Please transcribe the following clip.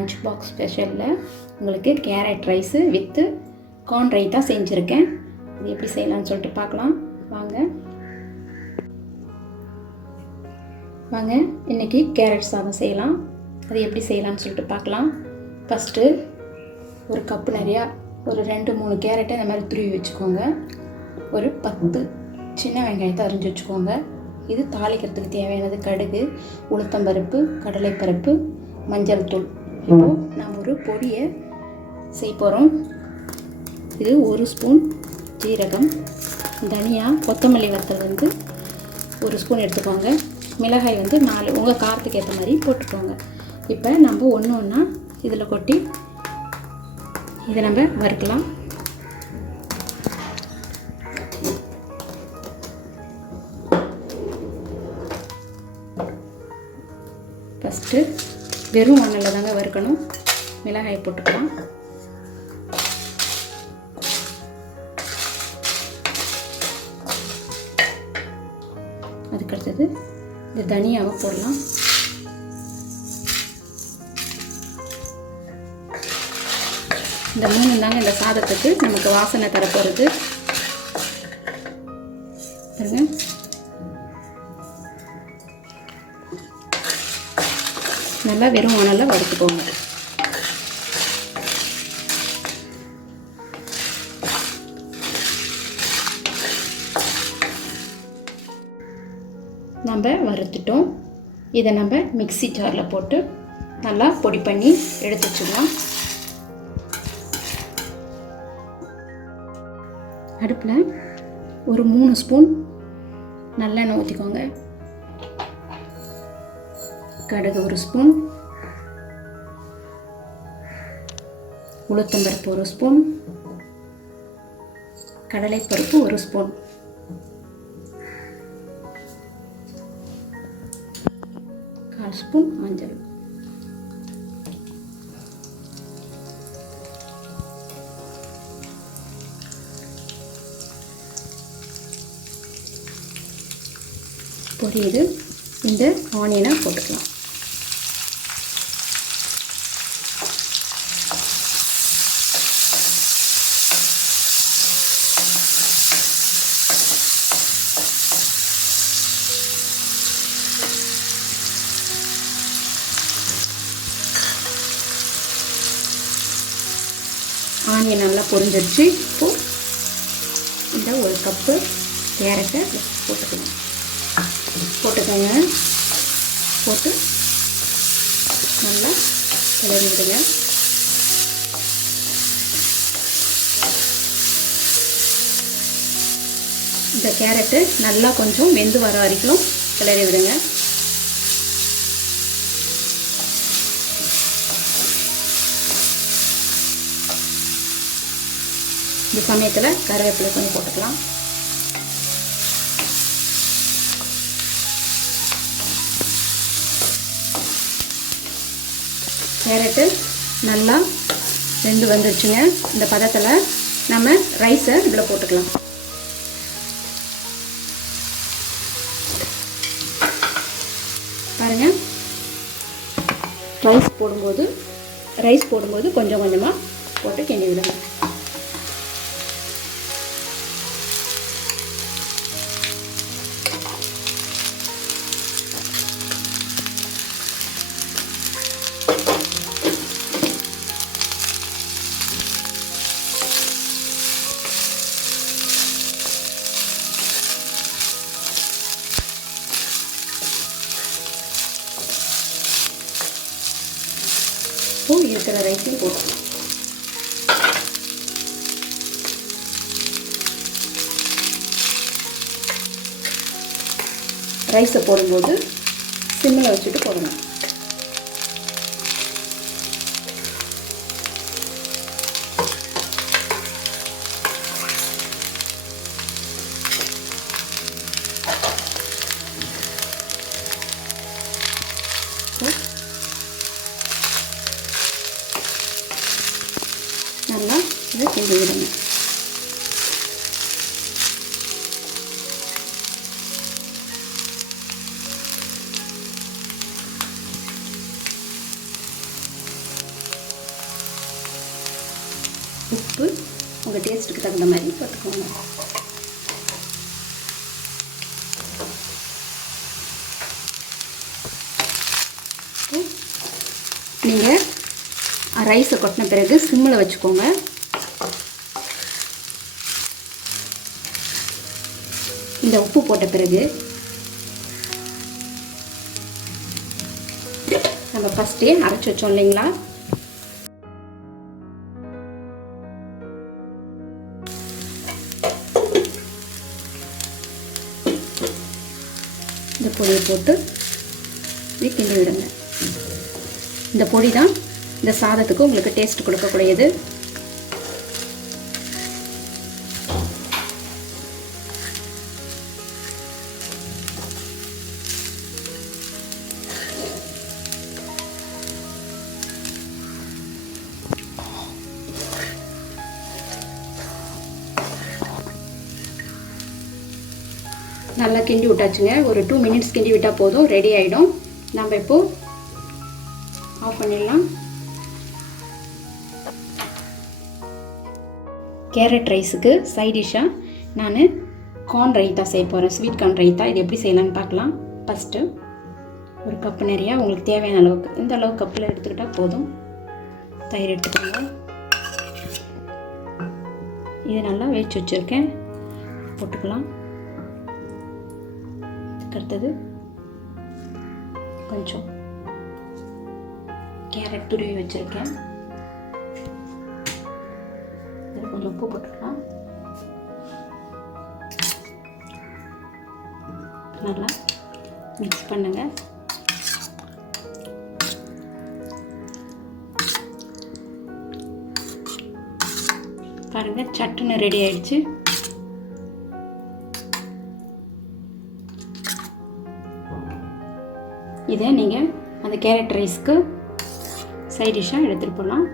Lunch box ஸ்பெஷலில் உங்களுக்கு carrot rice with corn raita செஞ்சுருக்கேன். இது எப்படி செய்யலாம்னு சொல்லிட்டு பார்க்கலாம் வாங்க. இன்றைக்கி கேரட் சாதம் செய்யலாம். அது எப்படி செய்யலாம்னு சொல்லிட்டு பார்க்கலாம். ஃபஸ்ட்டு ஒரு கப்பு நிறையா ஒரு 2-3 கேரட்டை இந்த மாதிரி துருவி வச்சுக்கோங்க. ஒரு 10 சின்ன வெங்காயத்தை அரிஞ்சு வச்சுக்கோங்க. இது தாளிக்கிறதுக்கு தேவையானது கடுகு, உளுத்தம்பருப்பு, கடலைப்பருப்பு, மஞ்சள் தூள். இப்போது நாம் ஒரு பொடியை செய்ய போகிறோம். இது 1 ஸ்பூன் ஜீரகம், தனியா, கொத்தமல்லி வத்தல் 1 ஸ்பூன் எடுத்துக்கோங்க. மிளகாய் 4, உங்கள் காரத்துக்கு ஏற்ற மாதிரி போட்டுக்கோங்க. இப்போ நம்ம ஒன்று ஒன்றா இதில் கொட்டி இதை நம்ம வறுக்கலாம். ஃபஸ்ட்டு வெறும் மண்ணில் தாங்க வறுக்கணும். மிளகாய் போட்டுக்கலாம். அதுக்கடுத்தது இந்த தனியாவை போடலாம். இந்த 3 தாங்க இந்த சாதத்துக்கு நமக்கு வாசனை தரப்போகிறது. பாருங்க, நல்லா வெறும் மணலில் வறுத்துக்கோங்க. நம்ம வறுத்துட்டோம். இதை நம்ம மிக்ஸி ஜாரில் போட்டு நல்லா பொடி பண்ணி எடுத்து வச்சுக்கலாம். அடுப்பில் ஒரு 3 ஸ்பூன் நல்லெண்ணெய் ஊற்றிக்கோங்க. கடுகு 1 ஸ்பூன், உளுத்தம்பருப்பு 1 ஸ்பூன், கடலைப்பருப்பு 1 ஸ்பூன், கால் ஸ்பூன் மஞ்சள். பொரியுது. இந்த ஆனியனை போட்டுக்கலாம். ஆனியன் நல்லா பொரிஞ்சிருச்சு. இப்போது இந்த 1 கப்பு கேரட்டை போட்டுக்கணும். போட்டுக்கோங்க. போட்டு நல்லா கிளறி விடுங்க. இந்த கேரட்டு நல்லா கொஞ்சம் வெந்து வர வரைக்கும் கிளறி விடுங்க. இந்த சமயத்தில் கருவேப்பிலை கொஞ்சம் போட்டுக்கலாம். கேரட்டு நல்லா வெந்து வந்துடுச்சுங்க. இந்த பதத்தில் நம்ம ரைஸை இதில் போட்டுக்கலாம். பாருங்கள், ரைஸ் போடும்போது கொஞ்சம் கொஞ்சமாக போட்டு கிண்டி விடுங்க. இருக்கிற ரைஸையும் போட்டுக்கலாம். ரைஸை போடும்போது சிம்மில் வச்சுட்டு போடணும். நல்லா இதை கிண்டி விடுங்க. உப்பு உங்கள் டேஸ்ட்டுக்கு தகுந்த மாதிரி பார்த்துக்கோங்க. நீங்கள் ரைஸை கொட்டின பிறகு சிம்மில் வச்சுக்கோங்க. இந்த உப்பு போட்ட பிறகு நம்ம ஃபஸ்ட்டே அரைச்சி வச்சோம் இல்லைங்களா, இந்த பொடியை போட்டு இப்படி கிண்டி விடுங்க. இந்த பொடி தான் இந்த சாதத்துக்கு உங்களுக்கு டேஸ்ட் கொடுக்கக்கூடியது. நல்லா கிண்டி விட்டாச்சுங்க. ஒரு 2 மினிட்ஸ் கிண்டி விட்டால் போதும், ரெடி ஆகிடும். நம்ம இப்போது ஆஃப் பண்ணிடலாம். கேரட் ரைஸுக்கு சைட் டிஷ்ஷாக நான் கார்ன் ரைத்தா செய்ய போகிறேன். Sweet corn raita. இது எப்படி செய்யலான்னு பார்க்கலாம். ஃபஸ்ட்டு ஒரு கப்பு நிறையா உங்களுக்கு தேவையான அளவுக்கு, இந்த அளவு கப்பில் எடுத்துக்கிட்டால் போதும். தயிர் எடுத்துக்கோங்க. இது நல்லா வேச்சு வச்சுருக்கேன், போட்டுக்கலாம். அடுத்தது கொஞ்சம் கேரட் துருவி வச்சுருக்கேன், இதில் கொஞ்சம் உப்பு போட்டுக்கலாம். நல்லா மிக்ஸ் பண்ணுங்க. பாருங்கள், சட்டுன்னு ரெடி ஆயிடுச்சு. இதை நீங்கள் அந்த கேரட் ரைஸ்க்கு சைட் டிஷ்ஷாக எடுத்துகிட்டு போகலாம்.